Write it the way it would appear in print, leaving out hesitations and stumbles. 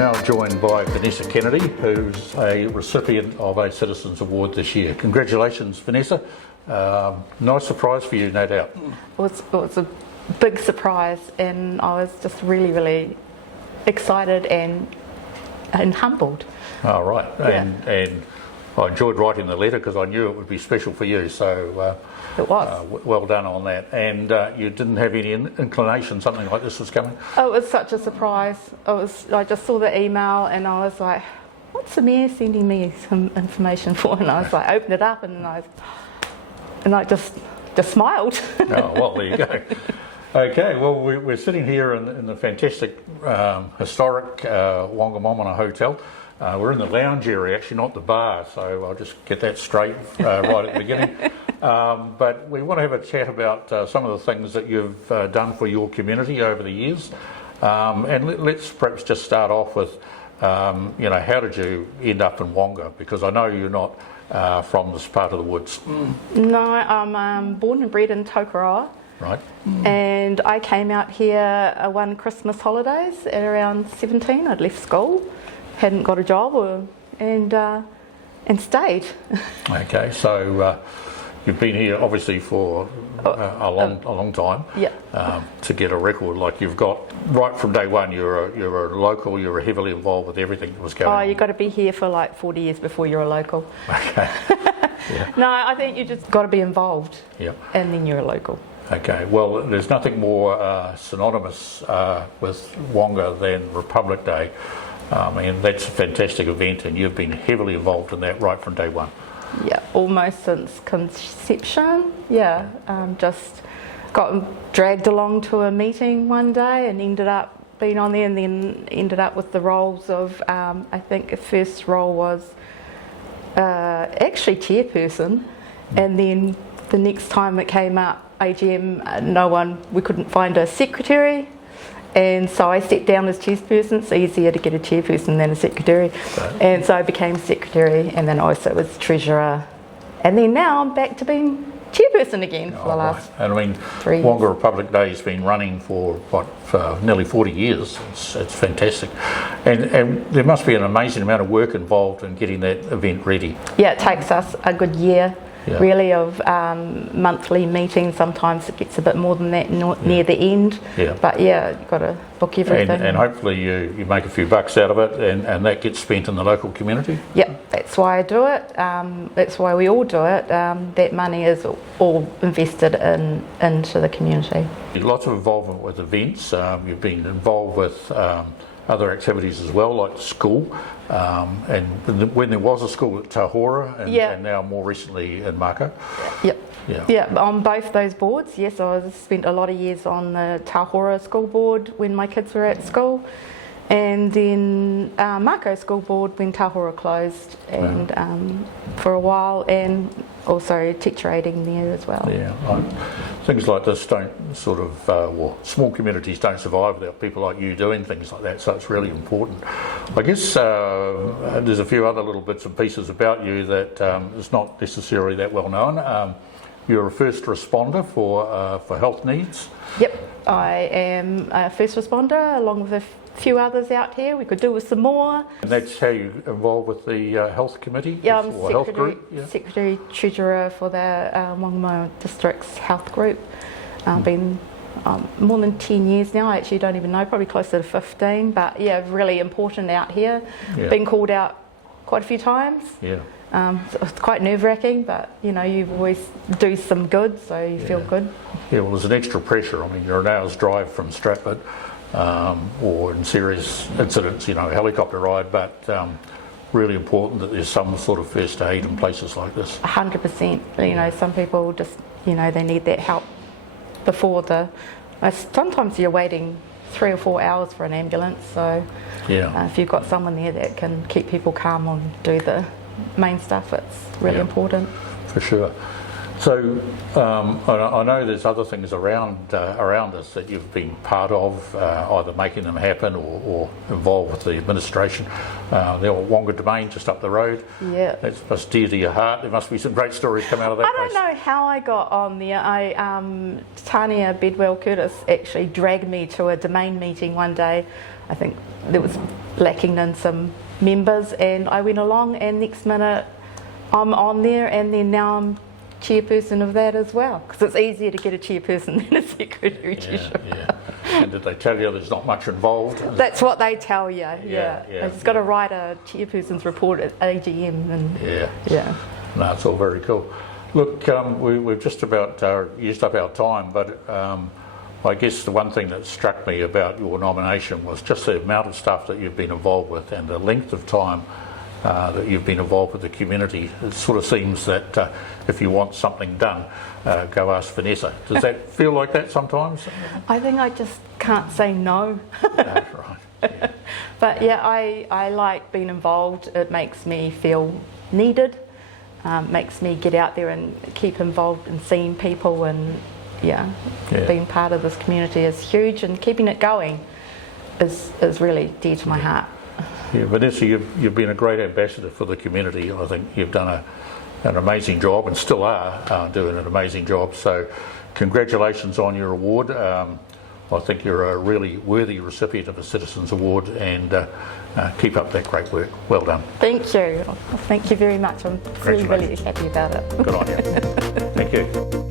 now joined by Vanessa Kennedy, who's a recipient of a Citizens Award this year. Congratulations, Vanessa. Nice surprise for you, no doubt. It was a big surprise, and I was just really excited and humbled. Oh, right. Yeah. And I enjoyed writing the letter because I knew it would be special for you, so It was. well done on that. And you didn't have any inclination something like this was coming? Oh, it was such a surprise. I just saw the email and I was like, what's the mayor sending me some information for? And I was like, opened it up and I just smiled. Oh, well, there you go. Okay, well, we're sitting here in the fantastic, historic Wongamomana Hotel. We're in the lounge area, actually, not the bar, so I'll just get that straight right at the beginning. But we want to have a chat about some of the things that you've done for your community over the years. And let's perhaps just start off with, how did you end up in Wonga? Because I know you're not from this part of the woods. No, I'm born and bred in Tokoroa. Right. And I came out here one Christmas holidays at around 17. I'd left school, hadn't got a job, and stayed. Okay, so you've been here obviously for a long time. Yeah. To get a record like you've got right from day one, you're a local. You're heavily involved with everything that was going on. You've got to be here for like 40 years before you're a local. Okay. Yeah. No, I think you just got to be involved. Yeah. And then you're a local. Okay, well, there's nothing more synonymous with Wonga than Republic Day. And that's a fantastic event, and you've been heavily involved in that right from day one. Yeah, almost since conception. Yeah, just got dragged along to a meeting one day and ended up being on there, and then ended up with the roles of, I think the first role was actually chairperson, and then the next time it came up, AGM, we couldn't find a secretary, and so I stepped down as chairperson. It's easier to get a chairperson than a secretary, and so I became secretary, and then also was treasurer, and then now I'm back to being chairperson again for the last And I mean, 3 years. Wonga Republic Day has been running for nearly 40 years. It's fantastic, and there must be an amazing amount of work involved in getting that event ready. Yeah, it takes us a good year. Yeah. Really, of monthly meetings. Sometimes it gets a bit more than that near the end. Yeah. But yeah, you've got to book everything. And hopefully you make a few bucks out of it, and that gets spent in the local community. Yep, that's why I do it. That's why we all do it. That money is all invested into the community. Lots of involvement with events. You've been involved with other activities as well, like school. And when there was a school at Tahora, and now more recently in Mako. Yep. Yeah. Yeah, on both those boards, yes, I spent a lot of years on the Tahora school board when my kids were at school, and then Mako school board when Tahora closed, and for a while, and also teacher aiding there as well. Yeah, things like this don't small communities don't survive without people like you doing things like that, so it's really important. I guess there's a few other little bits and pieces about you that is not necessarily that well known. You're a first responder for health needs. Yep, I am a first responder along with a few others out here. We could do with some more. And that's how you involved with the health committee? Yeah, I'm health group? Yeah. secretary treasurer for the Wongamomana District's health group. Been more than 10 years now. I actually don't even know, probably closer to 15. But yeah, really important out here. Yeah. Been called out quite a few times. Yeah. So it's quite nerve-wracking, but you always do some good, so you feel good. Yeah, well, there's an extra pressure. I mean, you're an hour's drive from Stratford, or in serious incidents, a helicopter ride, but really important that there's some sort of first aid in places like this. 100%. Some people just, they need that help before sometimes you're waiting 3 or 4 hours for an ambulance, so if you've got someone there that can keep people calm and do the main stuff, it's really important. For sure. So I know there's other things around us that you've been part of, either making them happen or involved with the administration. The old Wonga Domain just up the road. Yeah. That's must dear to your heart. There must be some great stories come out of that I don't know how I got on there. Tania Bedwell Curtis actually dragged me to a domain meeting one day. I think there was lacking in some members, and I went along, and next minute I'm on there, and then now I'm chairperson of that as well, because it's easier to get a chairperson than a secretary treasurer. Yeah. And did they tell you there's not much involved? That's what they tell you. Yeah. Yeah. It's got to write a chairperson's report at AGM, and Yeah. No, it's all very cool. Look, we've just about used up our time, but I guess the one thing that struck me about your nomination was just the amount of stuff that you've been involved with and the length of time that you've been involved with the community. It sort of seems that if you want something done, go ask Vanessa. Does that feel like that sometimes? I think I just can't say no. That's right. Yeah. But yeah, I like being involved. It makes me feel needed, makes me get out there and keep involved in seeing people, and being part of this community is huge, and keeping it going is really dear to my heart. Yeah, Vanessa, you've been a great ambassador for the community. I think you've done an amazing job, and still are doing an amazing job. So congratulations on your award. I think you're a really worthy recipient of a Citizens Award, and keep up that great work. Well done. Thank you. Thank you very much. I'm really happy about it. Good on you. Thank you.